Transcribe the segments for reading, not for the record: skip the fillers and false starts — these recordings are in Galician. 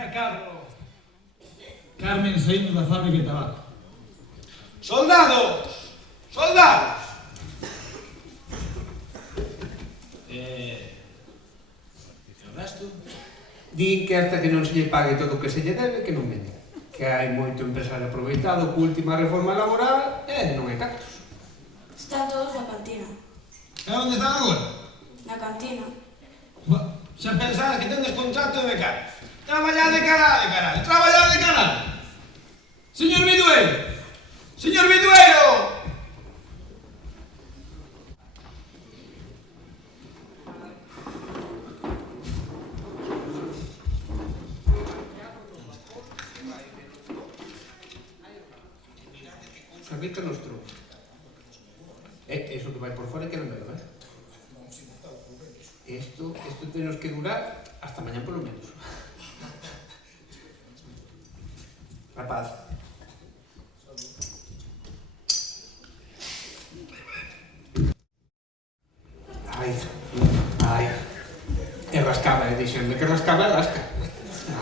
primer carro. Carmen saímos da fábrica de tabaco. Soldados! Soldados! E o resto? Din que hasta que non se lle pague todo o que se lle debe, que non vende. Que hai moito empresario aproveitado coa última reforma laboral e non hai cartos. Están todos na cantina. E onde están agora? Na cantina. Xa pensades que tendes contrato de becarios. Traballade caralho, traballade caralho. Señor Vidueiro! Señor Vidueiro! Rica nos truco. Eso que vai por fora que non veo, Esto tenos que durar hasta mañá polo menos. Rapaz. Ai. E rascaba, dixenme que rascaba e rasca.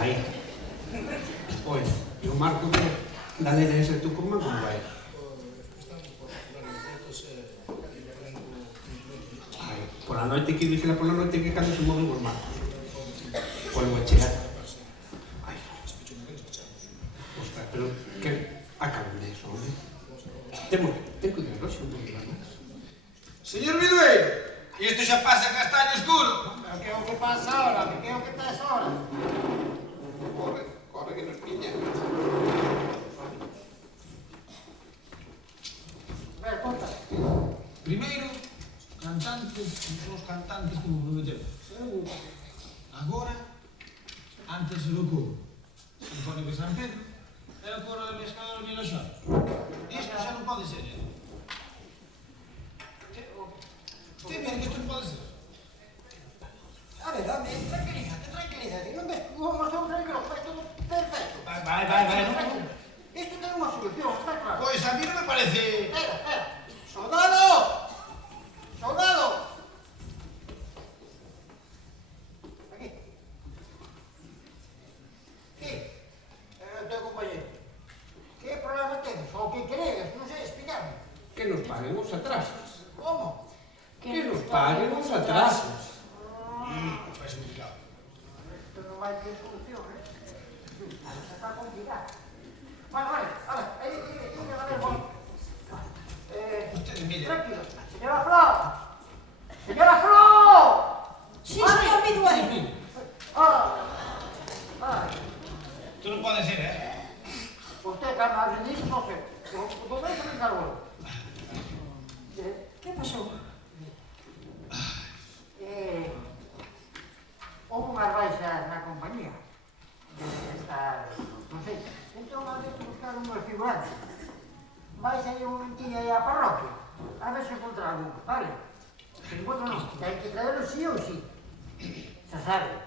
Ai. Pois, e o marco da lei de ese Tucumán como vai? Pola noite que vigila pola noite que cando se moven os marcos. Polo bachear. Ai. Ostras, pero que acaban de eso, ten que ir roxo un poquito máis. Señor Vidueiro! E isto xa pasa castaño escuro. Pero que é o que pasa ahora? Que é o que estás ahora? Corre que nos pilla. Ver, conta. Primeiro, os cantantes como prometeu. Agora, antes do coro Sinfónico de San Pedro, e o coro de Pescador de Miloxón. Isto xa non pode ser, Usted mira que isto non pode ser. A ver, home, tranquilízate. Non ves, vamos a un micrófono, vai todo perfecto. Vai. Isto ten unha solución, está claro. Pois a mí non me parece... Espera. Soldado! Aquí. ¿Qué? Teu compañero. Que problema tens? O que queredes? Non sei, explicarme. Que nos paguen os atrasos. Como? Que nos paguen os atrasos. Vai ser complicado. Isto non vai ter solución, Vamos a estar complicado. Vale, aí, Usted, mire. tranquilo. Señora Flor! Señora Flor! Sí, señor Vidueiro. Isto non pode ser, Usted, Carlos, dice, no sé. ¿Dónde se me encargó? Que pasou? Houve unhas baixas na compañía. Non sei. Entón, a ver que buscar unhos figurantes. Vais aí un momentinho aí á parroquia. A ver se encontra algún, vale? Se encontro non. Que hai que traerlo sí ou sí. Xa sabe.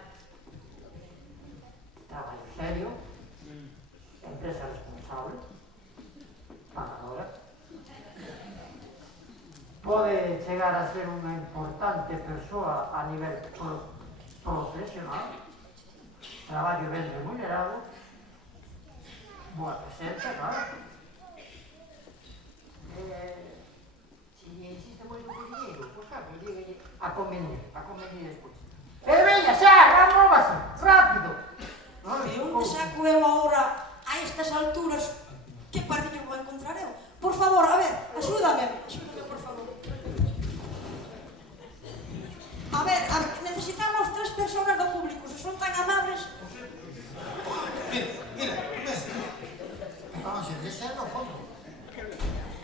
Traballo serio. Empresa responsable. Pagadora. Pode chegar a ser unha importante persoa a nivel profesional. Traballo ben remunerado. Boa presencia, claro. Si insiste moito por dinheiro, pois claro, dígalle a convenir despois. Veña, xa, móvase, rápido! E onde saco eu agora a estas alturas que parece que vou encontrar eu? Por favor, a ver, axúdame, por favor. A ver, necesitamos 3 persoas do público, se son tan amables. Mira, Vamos a deixar no fondo.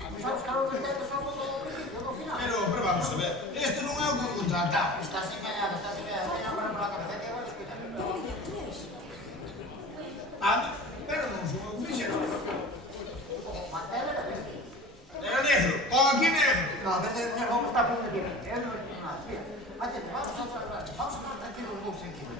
Vamos a buscar un bistec só por todo o principio, no final. pero vamos a ver. Isto non é o que contratamos. Estás engañado. Ten agora pola cabeza que agora escuta. Oye, 3. Pero non son eu que fixeron. Mantel era verde. Era negro, con aquí negro. No, verde non vamos a estar por aquí. Eu non estou nada. Mira, vamos a falar tranquilo un pouco tranquilo.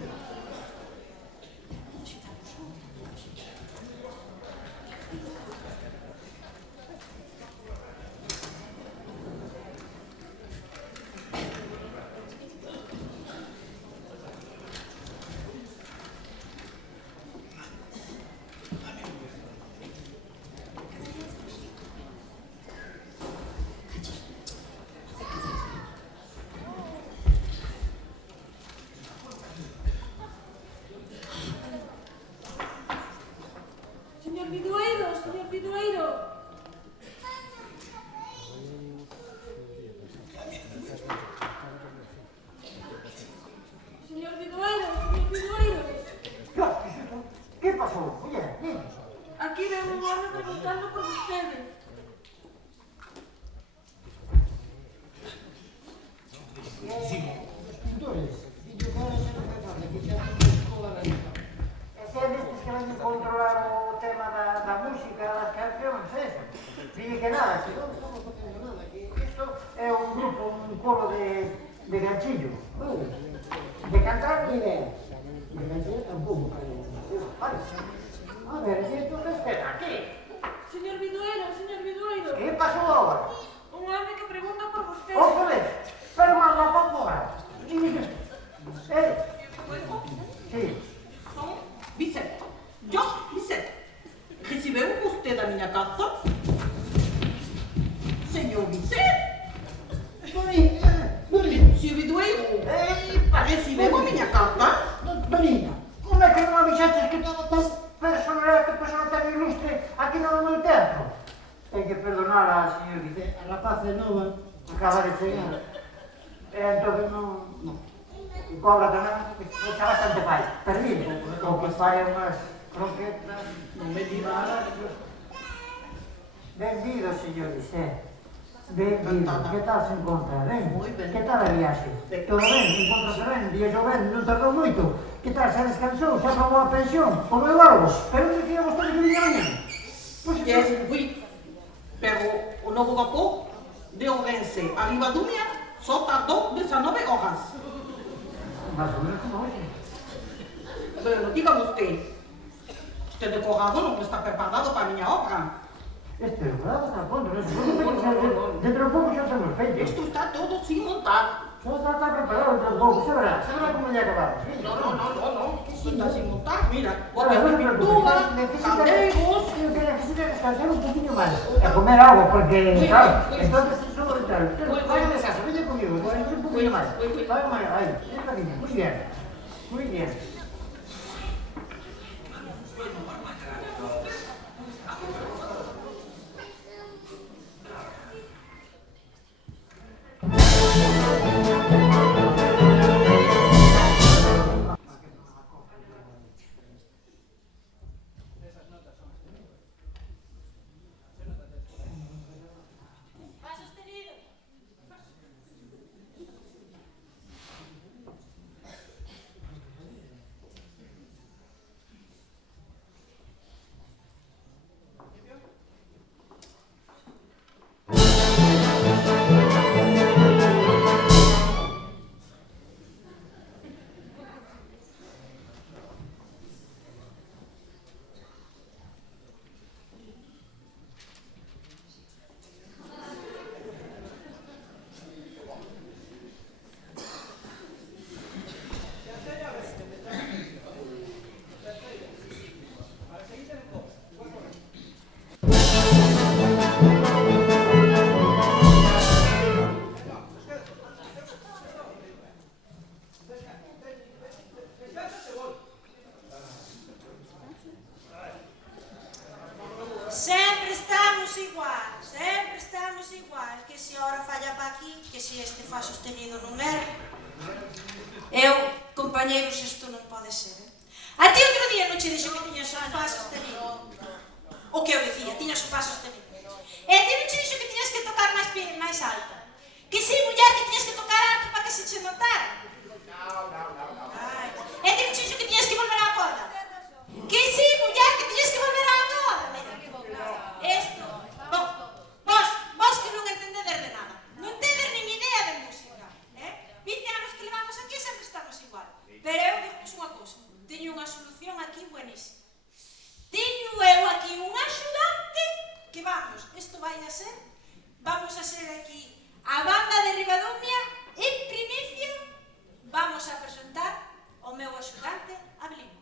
polo de ganchillo. De cantar ni idea. De ganchillo tampouco. Vale. A ver, e isto que espera aquí? Señor Bidueiro. Que pasou agora? Un home que pregunta por vostede. Joder, pero manda pa fora. Sí. Son Vicente. Yo, Vicente. Recibeu vostede a miña carta? Señor Vicente. Señor Bidueiro. Recibeu a miña carta? Donina, como é que non avisaste que todo tan persona tan ilustre aquí no meu teatro? Ten que perdonar a señor Vicente, a rapaz de nova acaba de chegar. Entón non... E cobra tamén, echa bastante fai. Perdido, o que fai unhas croquetas, non me diga nada. Benvido, señor Vicente. Benvido, que tal se encontra? Ben? Moi ben. Que tal a viaxe? Todo ben? Encontrase ben? Día ben? Non tardou moito? Que tal se descansou? Xa pagou a pensión? Como eu algo? Pero non dicía vostede que viña mañana? Pois Yes, oui. Pero o novo vapor de Ourense a Ribadumia só tardou 19 horas. Más ou menos como hoxe. Bueno, diga usted. Este decorado non está preparado para a miña obra. Este decorado está a fondo, non se preocupe. Dentro de pouco xa estamos feitos. Isto está todo sin montar. Xa está preparado dentro de pouco, xa verá como lle acabamos. No. Isto está sin montar. Mira, botes de pintura, caldeiros. Creo que necesita descansar un poquinho máis. E comer algo, porque, claro, entonces eso é tal. Vaya de casa, vaya conmigo, un poquinho máis. Vaya máis, aí, muy bien. Muy bien. Sempre estamos igual, que se ahora falla pa aquí, que se este fa sostenido non é. Eu, compañeiros, isto non pode ser. A ti outro día non che dixo que tiñas un fa sostenido. O que eu dicía, tiñas un fa sostenido. E a ti non che dixo que tiñas que tocar máis alto. Que si, muller, que tiñas que tocar alto para que se che notara. Ai. E a ti non che dixo que tiñas que volver á corda. Que si, muller, que tiñas que volver á corda. Isto, vos que non entendedes de nada. Non tedes nin idea de música. 20 anos que levamos aquí sempre estamos igual. Pero eu digo unha cousa. Teño unha solución aquí buenísima. Teño eu aquí un axudante que vamos a ser aquí a banda de Ribadumia. En primicia vamos a presentar o meu axudante Abelino.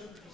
eso.